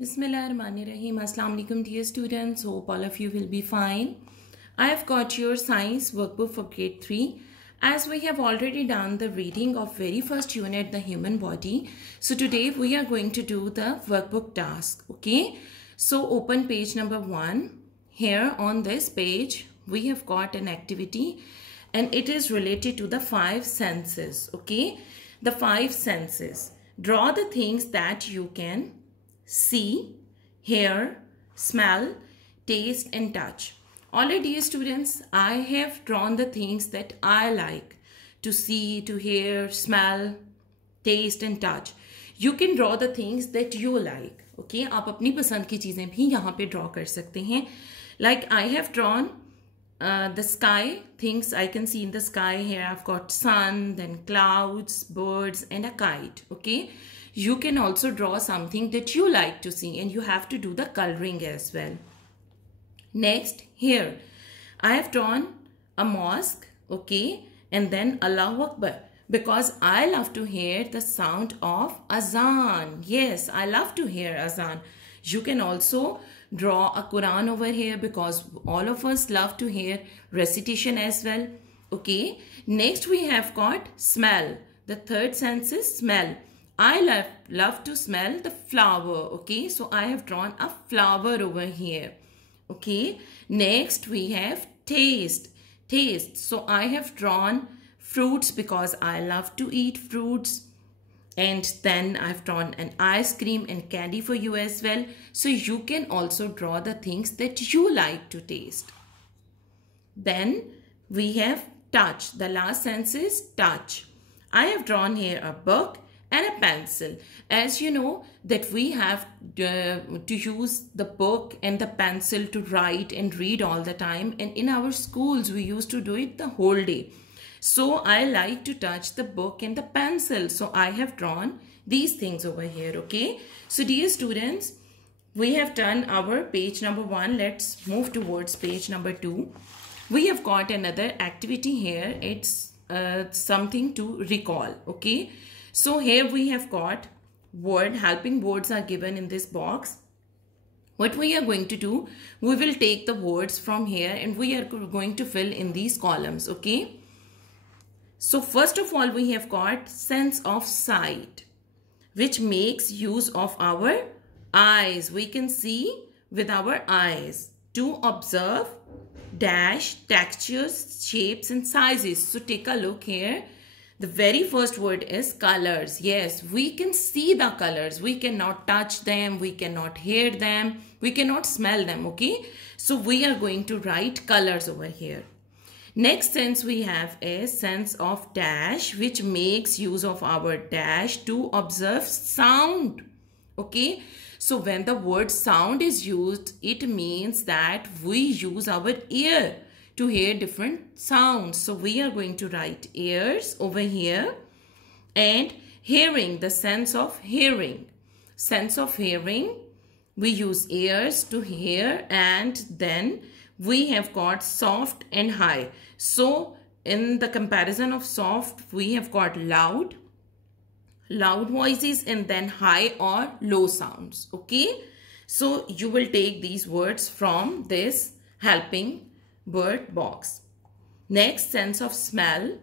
Bismillahirrahmanirrahim. Assalamu alaikum dear students. Hope all of you will be fine. I have got your science workbook for grade 3. As we have already done the reading of very first unit, the human body. So today we are going to do the workbook task. Okay. So open page number 1. Here on this page we have got an activity and it is related to the 5 senses. Okay. The 5 senses. Draw the things that you can see, hear, smell, taste and touch. Already students, I have drawn the things that I like to see, to hear, smell, taste and touch. You can draw the things that you like. Okay, आप अपनी पसंद की चीजें भी यहाँ पे draw कर सकते हैं. Like I have drawn the sky, things I can see in the sky. Here I've got sun, then clouds, birds and a kite. Okay. You can also draw something that you like to see and you have to do the coloring as well. Next, here I have drawn a mosque, okay, and then Allahu Akbar because I love to hear the sound of azan. Yes, I love to hear azan. You can also draw a Quran over here because all of us love to hear recitation as well. Okay, next we have got smell. The third sense is smell. I love to smell the flower. Okay, so I have drawn a flower over here. Okay, next we have taste. Taste. So I have drawn fruits because I love to eat fruits. And then I've drawn an ice cream and candy for you as well. So you can also draw the things that you like to taste. Then we have touch. The last sense is touch. I have drawn here a book and a pencil. As you know that we have to use the book and the pencil to write and read all the time, and in our schools we used to do it the whole day. So I like to touch the book and the pencil. So I have drawn these things over here. Okay. So dear students, we have done our page number 1. Let's move towards page number 2. We have got another activity here. It's something to recall. Okay. So here we have got word, helping words are given in this box. What we are going to do, we will take the words from here and we are going to fill in these columns. Okay. So first of all, we have got sense of sight, which makes use of our eyes. We can see with our eyes to observe dash textures, shapes and sizes. So take a look here. The very first word is colors. Yes, we can see the colors. We cannot touch them. We cannot hear them. We cannot smell them. Okay. So we are going to write colors over here. Next sense we have a sense of dash, which makes use of our dash to observe sound. Okay. So when the word sound is used, it means that we use our ear to hear different sounds. So we are going to write ears over here. And hearing, the sense of hearing. Sense of hearing, we use ears to hear, and then we have got soft and high. So in the comparison of soft, we have got loud voices, and then high or low sounds. Okay. So you will take these words from this helping word box. Next, sense of smell,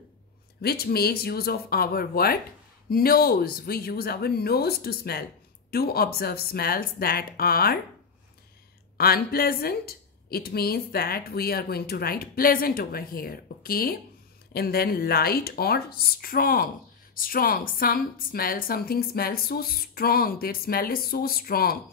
which makes use of our what? Nose. We use our nose to smell, to observe smells that are unpleasant. It means that we are going to write pleasant over here. Okay. And then light or strong. Strong. Something smells so strong. Their smell is so strong.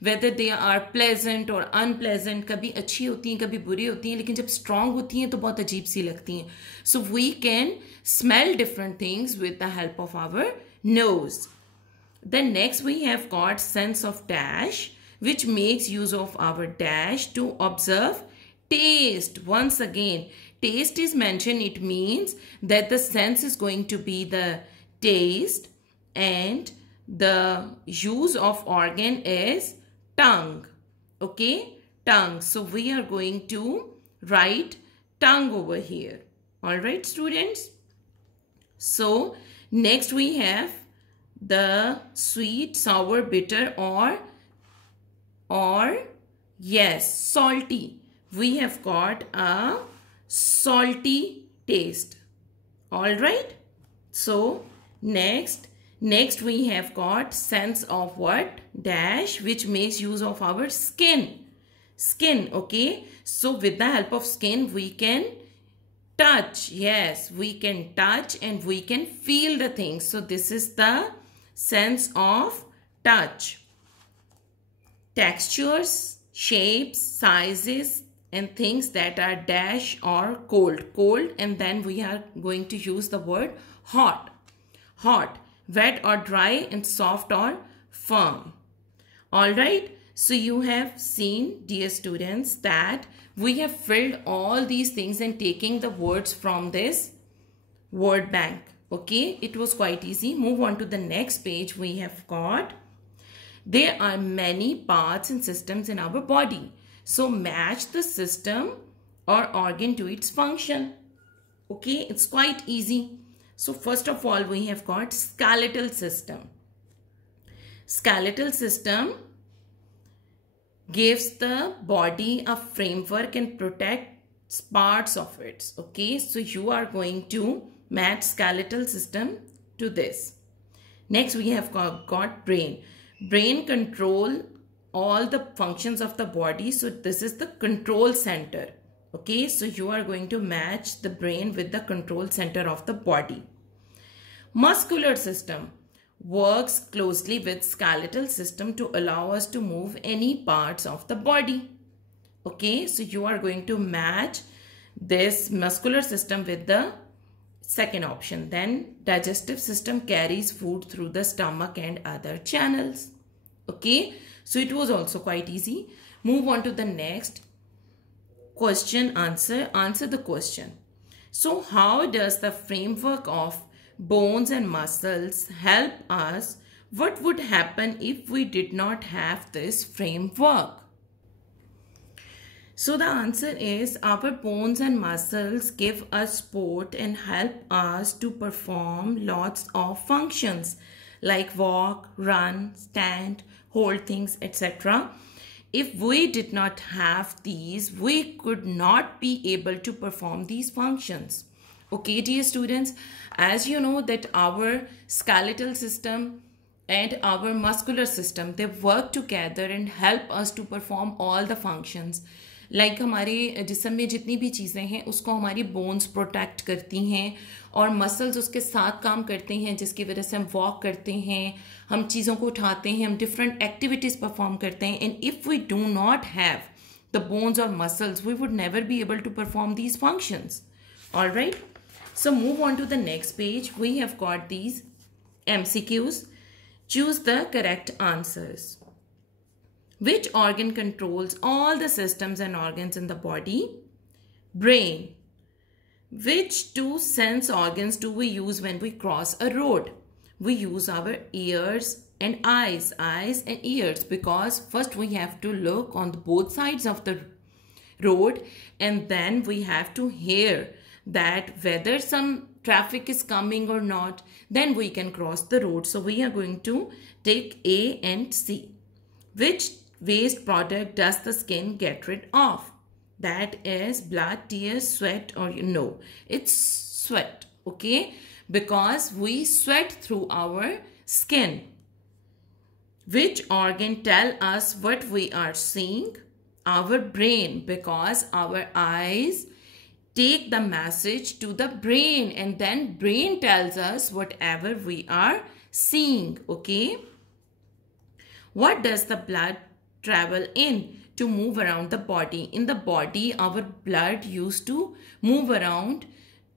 Whether they are pleasant or unpleasant, कभी अच्छी होती हैं, कभी बुरी होती हैं, लेकिन जब strong होती हैं तो बहुत अजीब सी लगती हैं. So we can smell different things with the help of our nose. Then next we have got sense of dash, which makes use of our dash to observe taste. Once again, taste is mentioned. It means that the sense is going to be the taste, and the use of organ is tongue. Okay, tongue. So we are going to write tongue over here. All right, students. So next we have the sweet, sour, bitter or or yes, salty. We have got a salty taste. All right. So next we have got sense of what? Dash, which makes use of our skin. Skin, okay. So with the help of skin, we can touch. Yes, we can touch and we can feel the things. So this is the sense of touch. Textures, shapes, sizes, and things that are dash or cold. Cold, and then we are going to use the word hot. Hot, wet or dry, and soft or firm. All right. So you have seen, dear students, that we have filled all these things and taking the words from this word bank. Okay, it was quite easy. Move on to the next page. We have got, there are many parts and systems in our body. So match the system or organ to its function. Okay, it's quite easy. So first of all, we have got skeletal system. Skeletal system gives the body a framework and protects parts of it. Okay, so you are going to match skeletal system to this. Next, we have got brain. Brain control all the functions of the body. So this is the control center. Okay, so you are going to match the brain with the control center of the body. Muscular system works closely with skeletal system to allow us to move any parts of the body. Okay, so you are going to match this muscular system with the second option. Then digestive system carries food through the stomach and other channels. Okay, so it was also quite easy. Move on to the next question. Answer the question. So how does the framework of bones and muscles help us? What would happen if we did not have this framework? So the answer is, our bones and muscles give us support and help us to perform lots of functions like walk, run, stand, hold things, etc. If we did not have these, we could not be able to perform these functions. Okay, dear students, as you know that our skeletal system and our muscular system, they work together and help us to perform all the functions. Like हमारे जिस्म में जितनी भी चीज़ें हैं उसको हमारी bones protect करती हैं और मसल्स उसके साथ काम करते हैं, जिसकी वजह से हम वॉक करते हैं, हम चीज़ों को उठाते हैं, हम डिफरेंट एक्टिविटीज़ परफॉर्म करते हैं. And if we do not have the bones और muscles, we would never be able to perform these functions. All right, so move on to the next page. We have got these MCQs. Choose the correct answers. Which organ controls all the systems and organs in the body? Brain. Which two sense organs do we use when we cross a road? We use our ears and eyes and ears, because first we have to look on both sides of the road and then we have to hear that whether some traffic is coming or not, then we can cross the road. So we are going to take A and C. Which waste product does the skin get rid of? That is blood, tears, sweat, or no, it's sweat. Okay, because we sweat through our skin. Which organ tell us what we are seeing? Our brain, because our eyes take the message to the brain and then brain tells us whatever we are seeing. Okay, what does the blood travel in to move around the body? In the body, our blood used to move around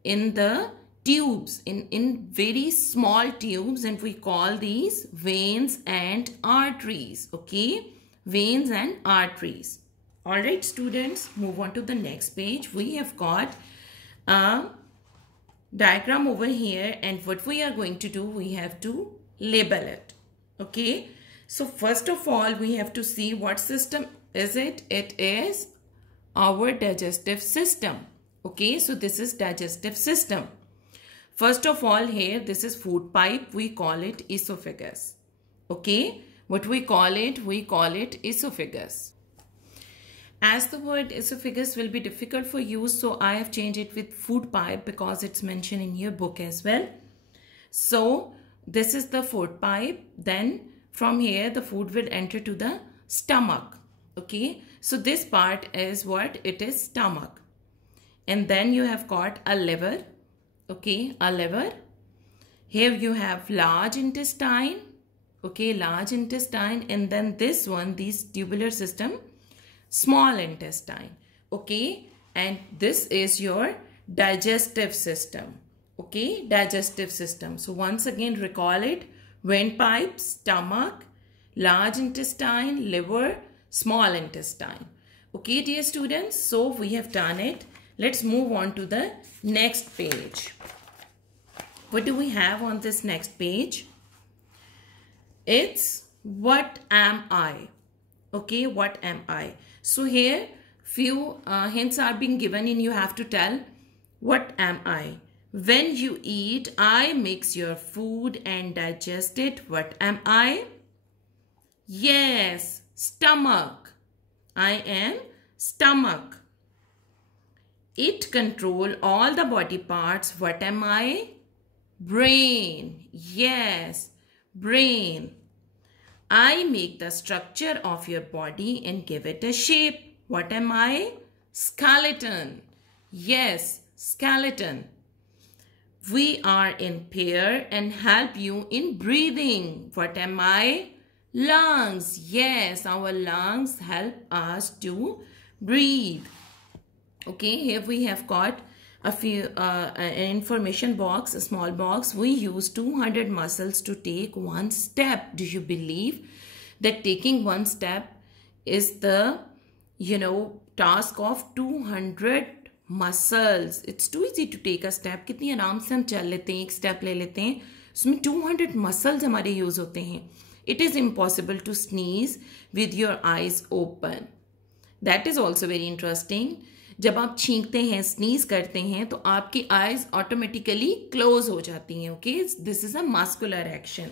in the tubes, in very small tubes, and we call these veins and arteries. Okay, veins and arteries. All right, students, move on to the next page. We have got a diagram over here, and what we are going to do, we have to label it. Okay, so first of all, we have to see what system is it. It is our digestive system. Okay, so this is digestive system. First of all, here, this is food pipe. We call it esophagus. Okay, What we call it? We call it esophagus. As the word esophagus will be difficult for you, so I have changed it with food pipe because it's mentioned in your book as well. So this is the food pipe. Then from here the food will enter to the stomach. Okay, so this part is what? It is stomach. And then you have got a liver. Okay, a liver. Here you have large intestine. Okay, large intestine. And then this one, this tubular system, small intestine. Okay, and this is your digestive system. Okay, digestive system. So once again recall it: windpipe, stomach, large intestine, liver, small intestine. Okay, dear students, so we have done it. Let's move on to the next page. What do we have on this next page? It's what am I? Okay, what am I? So here few hints are being given and you have to tell what am I. When you eat, I mix your food and digest it. What am I? Yes, stomach. I am stomach. It control all the body parts. What am I? Brain. Yes, brain. I make the structure of your body and give it a shape. What am I? Skeleton. Yes, skeleton. We are in pair and help you in breathing. What am I? Lungs. Yes, our lungs help us to breathe. Okay, here we have got a few an information box, a small box. We use 200 muscles to take one step. Do you believe that taking one step is the task of 200 muscles? It's too easy to take a step. कितनी आराम से हम चल लेते हैं, एक step ले लेते हैं, उसमें 200 muscles हमारे use होते हैं. It is impossible to sneeze with your eyes open. That is also very interesting. जब आप छींकते हैं, स्नीज करते हैं, तो आपकी आईज ऑटोमेटिकली क्लोज हो जाती हैं. Okay, this is a muscular action.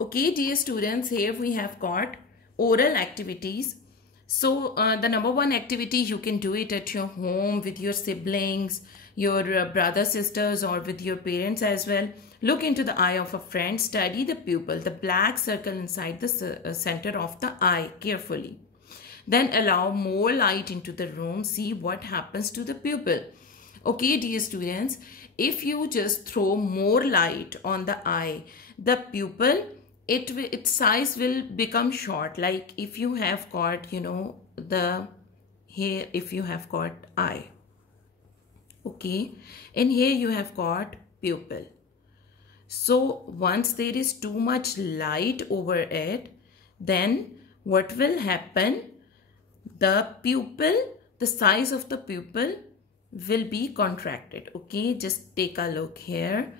Okay dear students, here we have got oral activities. So the number one activity, you can do it at your home with your siblings, your brothers, sisters, or with your parents as well. Look into the eye of a friend. Study the pupil, the black circle inside the center of the eye carefully. Then allow more light into the room. See what happens to the pupil. Okay, dear students, if you just throw more light on the eye, the pupil, its size will become short. Like if you have got, here if you have got eye. Okay, and here you have got pupil. So once there is too much light over it, then what will happen? The pupil, the size of the pupil will be contracted. Okay, just take a look here.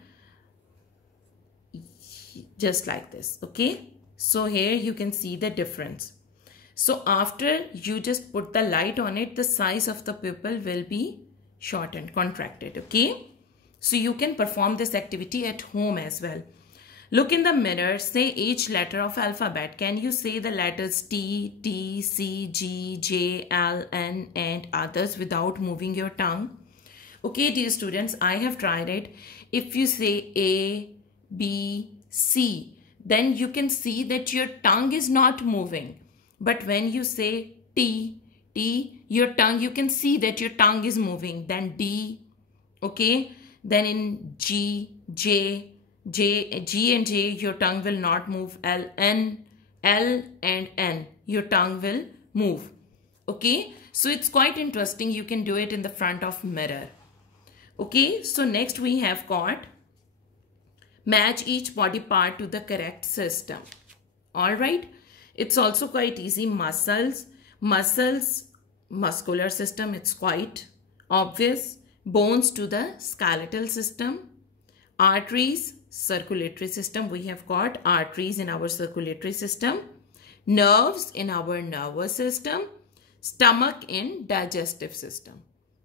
Just like this. Okay, so here you can see the difference. So after you just put the light on it, the size of the pupil will be shortened, contracted. Okay, so you can perform this activity at home as well. Look in the mirror, say each letter of alphabet. Can you say the letters T, T, C, G, J, L, N and others without moving your tongue? Okay, dear students, I have tried it. If you say A, B, C, then you can see that your tongue is not moving. But when you say T, T, your tongue, you can see that your tongue is moving. Then D, okay, then in G, J, G and J, your tongue will not move. L and N, your tongue will move. Okay, so it's quite interesting. You can do it in the front of mirror. Okay, so next we have got match each body part to the correct system. All right, it's also quite easy. Muscles, muscular system, it's quite obvious. Bones to the skeletal system. Arteries, circulatory system. We have got arteries in our circulatory system. Nerves in our nervous system. Stomach in digestive system.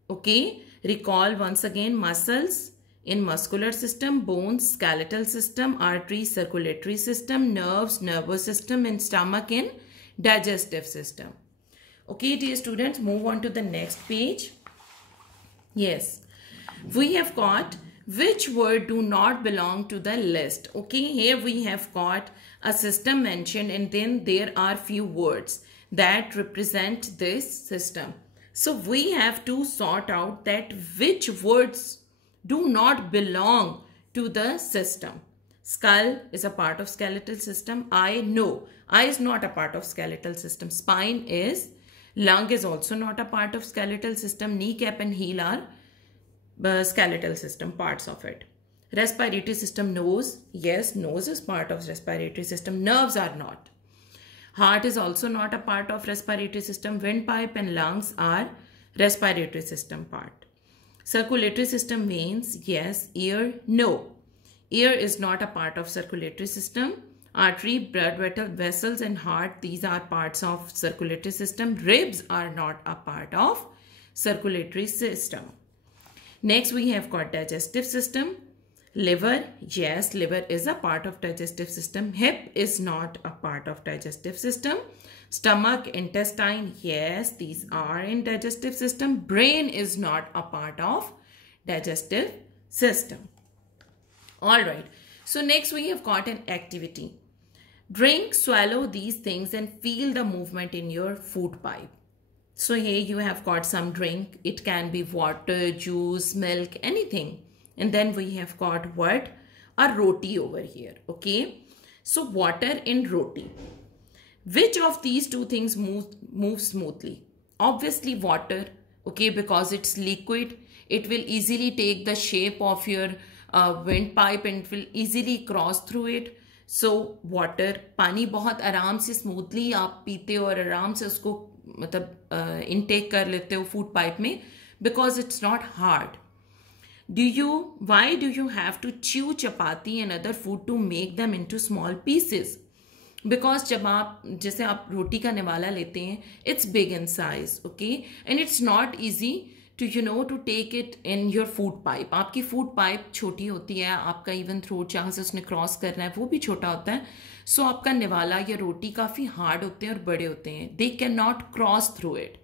Okay, recall once again, muscles in muscular system, bones, skeletal system, arteries, circulatory system, nerves, nervous system, and stomach in digestive system. Okay, dear students, move on to the next page. Yes, we have got which word do not belong to the list. Okay, here we have got a system mentioned, and then there are few words that represent this system. So we have to sort out that which words do not belong to the system. Skull is a part of skeletal system. Eye, no. Eye is not a part of skeletal system. Spine is. Lung is also not a part of skeletal system. Kneecap and heel are skeletal system parts of it. Respiratory system, nose. Yes, nose is part of respiratory system. Nerves are not. Heart is also not a part of respiratory system. Windpipe and lungs are respiratory system part. Circulatory system, veins, yes. Ear, no. Ear is not a part of circulatory system. Artery, blood vessels and heart, these are parts of circulatory system. Ribs are not a part of circulatory system. Next we have got digestive system. Liver, yes, liver is a part of digestive system. Hip is not a part of digestive system. Stomach, intestine, yes, these are in digestive system. Brain is not a part of digestive system. Alright, so next we have got an activity. Drink, swallow these things and feel the movement in your food pipe. So here you have got some drink. It can be water, juice, milk, anything. And then we have got what? A roti over here. Okay. So water and roti. Which of these two things move smoothly? Obviously water. Okay. Because it's liquid. It will easily take the shape of your windpipe and it will easily cross through it. So water. पानी बहुत आराम से smoothly आप पीते हो और आराम से उसको मतलब intake कर लेते हो food pipe में. Because it's not hard. Why do you have to chew chapati and other food to make them into small pieces? Because जब आप जैसे आप रोटी का निवाला लेते हैं, it's big in size, okay, and it's not easy to to take it in your food pipe. आपकी food pipe छोटी होती है, आपका even throat जहाँ से उसने cross करना है वो भी छोटा होता है, so आपका निवाला या रोटी काफ़ी hard होते हैं और बड़े होते हैं. They cannot cross through it.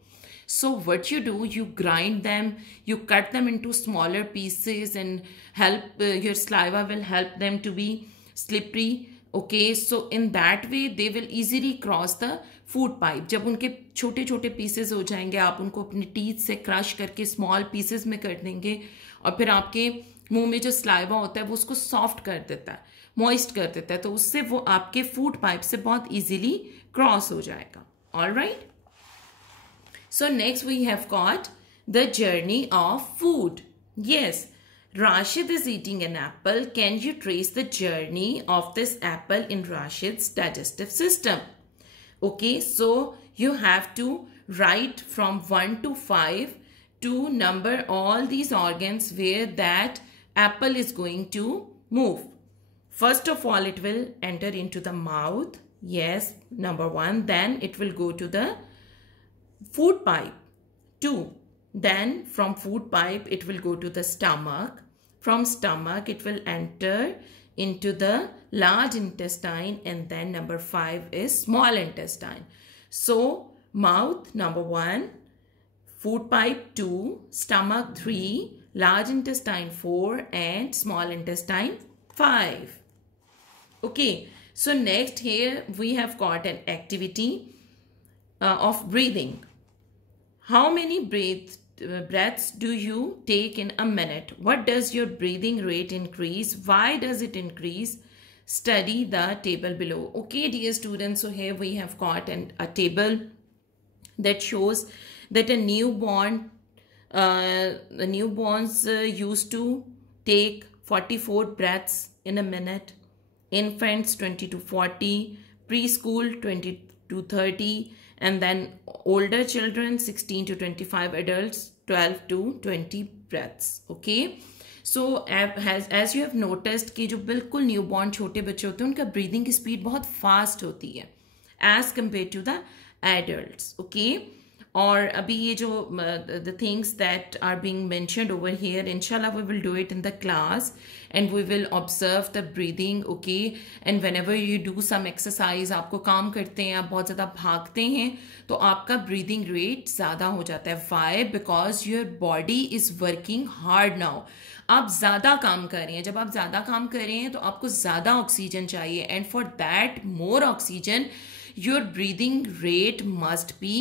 So what you do, you grind them, you cut them into smaller pieces and help your saliva will help them to be slippery. Okay, so in that way they will easily cross the food pipe. जब उनके छोटे छोटे pieces हो जाएंगे, आप उनको अपने teeth से crush करके small pieces में कर देंगे और फिर आपके मुंह में जो saliva होता है वो उसको soft कर देता है, moist कर देता है, तो उससे वो आपके food pipe से बहुत easily cross हो जाएगा. All right. So next we have got the journey of food. Yes, Rashid is eating an apple. Can you trace the journey of this apple in Rashid's digestive system? Okay, so you have to write from 1 to 5 to number all these organs where that apple is going to move. First of all, it will enter into the mouth. Yes, number 1. Then it will go to the food pipe. 2. Then from food pipe it will go to the stomach. From stomach it will enter into the large intestine, and then number 5 is small intestine. So mouth number 1, food pipe 2, stomach 3, large intestine 4 and small intestine 5. Okay, so next here we have got an activity of breathing. How many breaths do you take in a minute? What does your breathing rate increase? Why does it increase? Study the table below. Okay, dear students, so here we have got a table that shows that the newborns used to take 44 breaths in a minute. Infants 20 to 40, preschool 20 to 30, and then older children 16 to 25, adults 12 to 20 breaths. Okay, so as you have noticed कि जो बिल्कुल newborn छोटे बच्चे होते हैं उनका breathing की speed बहुत फास्ट होती है as compared to the adults. Okay, और अभी ये जो the things that are being mentioned over here, inshallah we will do it in the class and we will observe the breathing, okay? And whenever you do some exercise, आपको काम करते हैं, आप बहुत ज़्यादा भागते हैं, तो आपका breathing rate ज़्यादा हो जाता है. Why? Because your body is working hard now. आप ज़्यादा काम कर रहे हैं. जब आप ज़्यादा काम कर रहे हैं तो आपको ज़्यादा ऑक्सीजन चाहिए, and for that more oxygen your breathing rate must be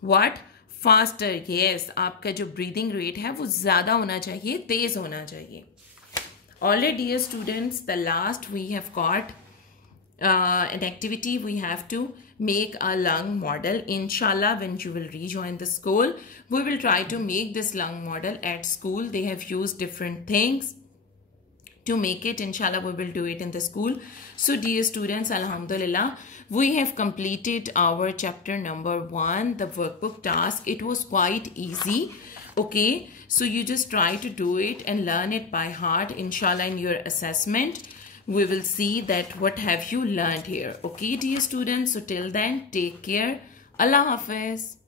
what? Faster. Yes, आपका जो breathing rate है वो ज़्यादा होना चाहिए, तेज़ होना चाहिए. Alright, dear students, the last we have got an activity. We have to make a lung model. Inshallah, when you will rejoin the school, we will try to make this lung model at school. They have used different things to make it. Inshallah, we will do it in the school. So dear students, alhamdulillah, we have completed our chapter number 1, the workbook task. It was quite easy. Okay, so you just try to do it and learn it by heart. Inshallah, in your assessment we will see that what have you learned here. Okay, dear students, so till then, take care. Allah Hafiz.